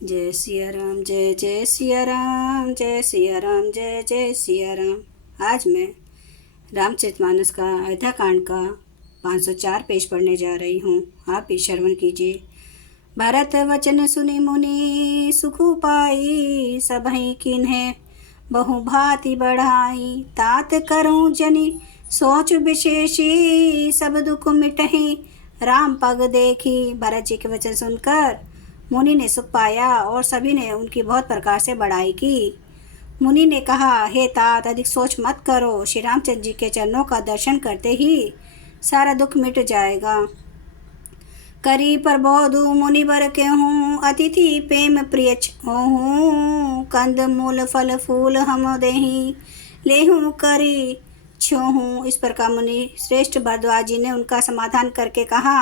जय सिया राम, जय जय सिया राम, जय सिया राम, जय जय सिया राम। आज मैं रामचरितमानस का अयोध्या कांड का 504 पेज पढ़ने जा रही हूँ। आप भी श्रवण कीजिए। भरत वचन सुनि मुनि सुख पाई, सबहि किन्हे बहु भांति बढ़ाई। तात करूँ जनि सोच विशेषी, सब दुख मिटहि राम पग देखी। भरत जी के वचन सुनकर मुनि ने सुख पाया और सभी ने उनकी बहुत प्रकार से बड़ाई की। मुनि ने कहा, हे तात, अधिक सोच मत करो। श्री रामचंद्र जी के चरणों का दर्शन करते ही सारा दुख मिट जाएगा। करी प्रबोधु मुनि बर के हूँ, अतिथि प्रेम प्रिय हूँ। कंद मूल फल फूल हम देही, लेहूँ करी छोहूँ। इस प्रकार मुनि श्रेष्ठ भरद्वाज जी ने उनका समाधान करके कहा,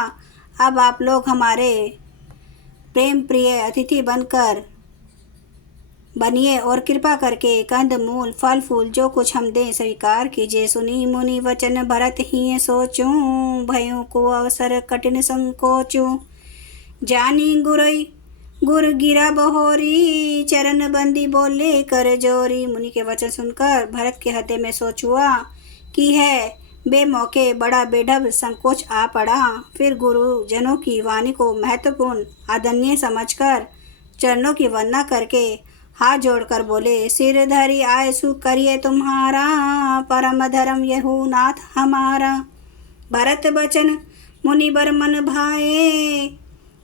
अब आप लोग हमारे प्रेम प्रिय अतिथि बनकर बनिए और कृपा करके कंद मूल फल फूल जो कुछ हम दें स्वीकार कीजिए। सुनी मुनि वचन भरत ही सोचूं, भयों को अवसर कठिन संकोचूं। जानी गुरई गुर गिरा बहोरी, चरण बंदी बोले कर जोरी। मुनि के वचन सुनकर भरत के हृदय में सोच हुआ कि है बेमौके बड़ा बेढब संकोच आ पड़ा। फिर गुरुजनों की वाणी को महत्वपूर्ण आदरणीय समझकर चरणों की वंदना करके हाथ जोड़कर बोले, सिर धरी आय सुख करिए तुम्हारा, परम धर्म यहू नाथ हमारा। भरत बचन मुनि बर मन भाए,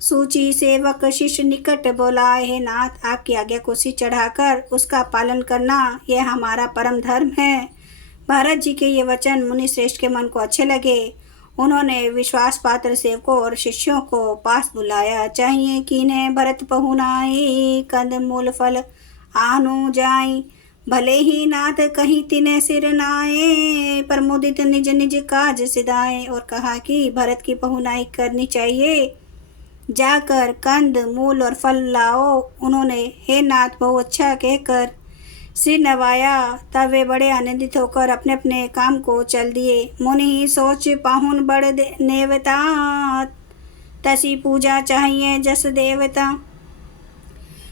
सूची सेवक शिष्य निकट बोलाए। हे नाथ, आपकी आज्ञा को सिर चढ़ाकर उसका पालन करना यह हमारा परम धर्म है। भरत जी के ये वचन मुनि श्रेष्ठ के मन को अच्छे लगे। उन्होंने विश्वास पात्र सेवकों और शिष्यों को पास बुलाया। चाहिए कीन्हे भरत पहुनाई, कंद मूल फल आनु जाई। भले ही नाथ कहीं तिने सिर नाए, प्रमुदित निज निज काज सिधाए। और कहा कि भरत की पहुनाई करनी चाहिए, जाकर कंद मूल और फल लाओ। उन्होंने हे नाथ बहुत अच्छा कहकर सिर नवाया। तब वे बड़े आनंदित होकर अपने अपने काम को चल दिए। मुनि सोच पाहुन बड़ नेवता, तसी पूजा चाहिए जस देवता।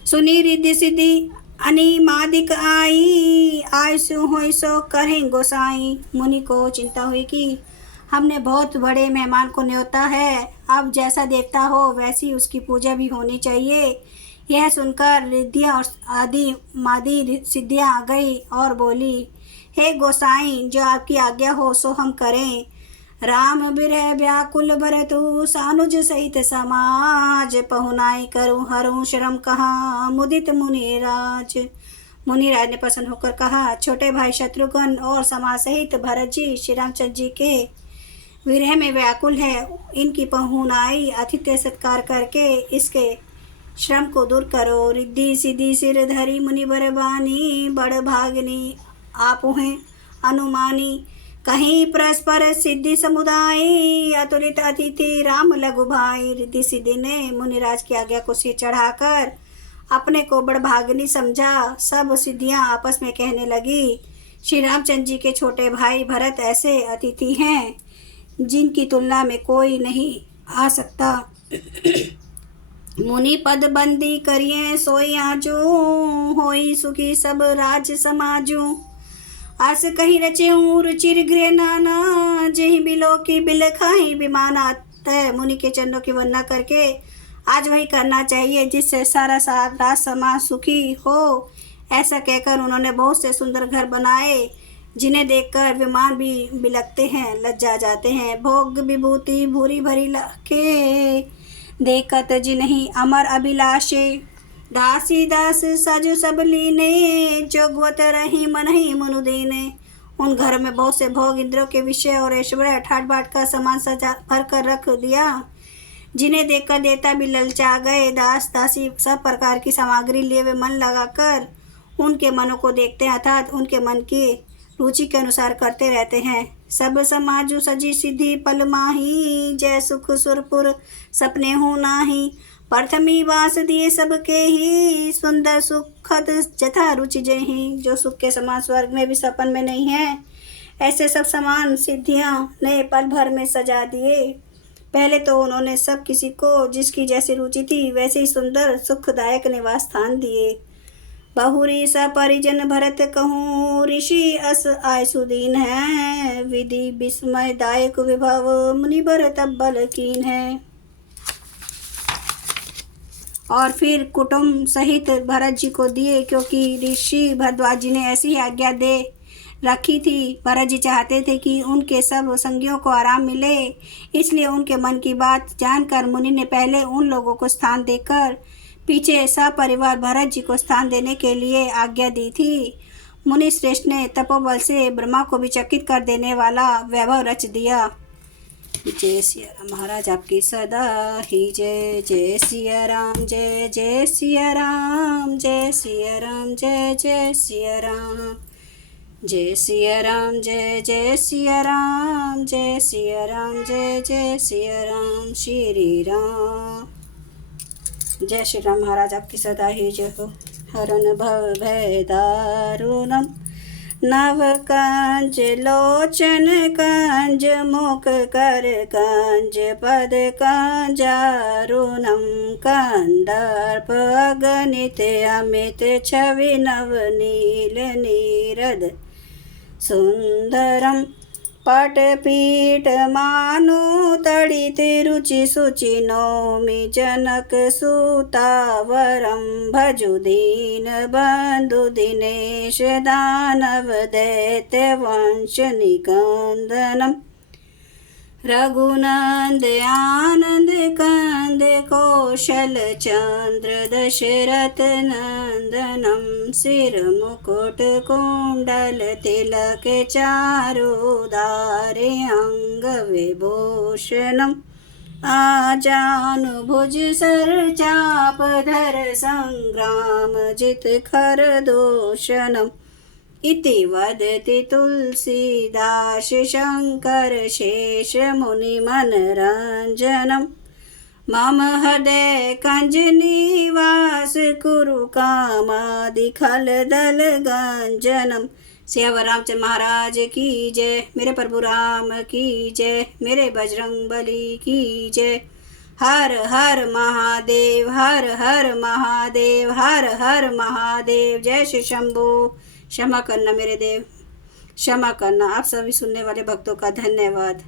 सुनी रिद्धि सिद्धि अनिमादिक आई, आयसु होय सो करें गोसाई। मुनि को चिंता हुई कि हमने बहुत बड़े मेहमान को न्योता है, अब जैसा देवता हो वैसी उसकी पूजा भी होनी चाहिए। यह सुनकर रिद्धियाँ और आदि मादी सिद्धियाँ आ गई और बोली, हे गोसाई, जो आपकी आज्ञा हो सो हम करें। राम बिरह व्याकुल भरतु, सानुज सहित समाज। पहुनाई करूँ हरू शर्म कहाँ, मुदित मुनिराज। मुनिराज ने प्रसन्न होकर कहा, छोटे भाई शत्रुघ्न और समाज सहित भरत जी श्री रामचंद्र जी के विरह में व्याकुल है। इनकी पहुनाई आतिथ्य सत्कार करके इसके श्रम को दूर करो। रिद्धि सिद्धि सिर धरी मुनि बर बानी, बड़ भागनी आप हैं अनुमानी। कहीं परस्पर सिद्धि समुदाय, अतुलित अतिथि राम लघु भाई। रिद्धि सिद्धि ने मुनिराज की आज्ञा को सिर चढ़ाकर अपने को बड़भागिनी समझा। सब सिद्धियां आपस में कहने लगी, श्री रामचंद्र जी के छोटे भाई भरत ऐसे अतिथि हैं जिनकी तुलना में कोई नहीं आ सकता। मुनि पद बंदी करिए सोई आजू, होई सुखी सब राज समाजू। आस कहीं रचे रुचिर गृह नाना, जेहि बिलो की बिल खाई विमाना। मुनि के चरणों की वंदना करके आज वही करना चाहिए जिससे सारा राज समाज सुखी हो। ऐसा कहकर उन्होंने बहुत से सुंदर घर बनाए, जिन्हें देखकर विमान भी बिलकते हैं, लज्जा जाते हैं। भोग विभूति भूरी भरी लाखे, देखत जिन्हीं अमर अभिलाषे। दासी दास सजु सब लीने, जोगवत रही मन ही मनु दीने। उन घर में बहुत से भोग इंद्रों के विषय और ऐश्वर्य ठाट बाट का सामान सजा भर कर रख दिया, जिन्हें देखकर देवता भी ललचा गए। दास दासी सब प्रकार की सामग्री लिए वे मन लगाकर उनके मनों को देखते हैं, अर्थात उनके मन की रुचि के अनुसार करते रहते हैं। सब समाजु सजी सिद्धि पल माही, जय सुख सुरपुर सपने हो नाही। प्रथमी वास दिए सबके ही, सुंदर सुखद जथा रुचि जही। जो सुख के समान स्वर्ग में भी सपन में नहीं है, ऐसे सब समान सिद्धियां ने पल भर में सजा दिए। पहले तो उन्होंने सब किसी को जिसकी जैसी रुचि थी वैसे ही सुंदर सुखदायक निवास स्थान दिए। बहुरी सा परिजन भरत कहूँ, ऋषि अस आय सुदीन है, विधि विस्मयदायक विभव मुनिबर तब्बल कीन है। और फिर कुटुंब सहित भरत जी को दिए, क्योंकि ऋषि भरद्वाज जी ने ऐसी ही आज्ञा दे रखी थी। भरत जी चाहते थे कि उनके सब संगियों को आराम मिले, इसलिए उनके मन की बात जानकर मुनि ने पहले उन लोगों को स्थान देकर पीछे सपरिवार भरत जी को स्थान देने के लिए आज्ञा दी थी। मुनि श्रेष्ठ ने तपोबल से ब्रह्मा को भी चकित कर देने वाला वैभव रच दिया। जय सिया राम। महाराज आपकी सदा ही जय। जय सिया राम, जय जय सिया राम, जय सिया राम, जय जय सिया राम, जय सिया राम, जय जय सिया राम, जय सिया राम, जय जय सिया राम। श्री राम। जय श्री राम। महाराज आपकी सदा ही जय हो। हरण भव भय दारुणम, नव कंज लोचन कंज मुख कर कंज पद कंजारुणम, कंदर्प अगणित अमित छवि नव नील नीरद सुंदरम, पटपीठ मानु तड़ित रुचि सुचि नौमि जनक सुतावरम, भजु दीन बंधु दिनेश दानव दैत्य वंश निकंदनम, रघुनंद आनंद कंद कौशल चंद्र दशरथ नंदनम, सिर मुकुट कुंडल तिलक चारुदारे अंग विभूषणम, आजानुभुज सर चाप धर संग्राम जित खर दूषणम, इति वदति तुलसीदास शंकर शेष मुनि मनरंजनम, मम हृदय कंज निवास कुरु कामादि खल दल गंजनम। सियावर रामचंद्र महाराज की जय। मेरे प्रभु राम की जय। मेरे बजरंग बली की जय। हर हर महादेव, हर हर महादेव, हर हर महादेव। जय श्री शंभू। क्षमा करना मेरे देव, क्षमा करना। आप सभी सुनने वाले भक्तों का धन्यवाद।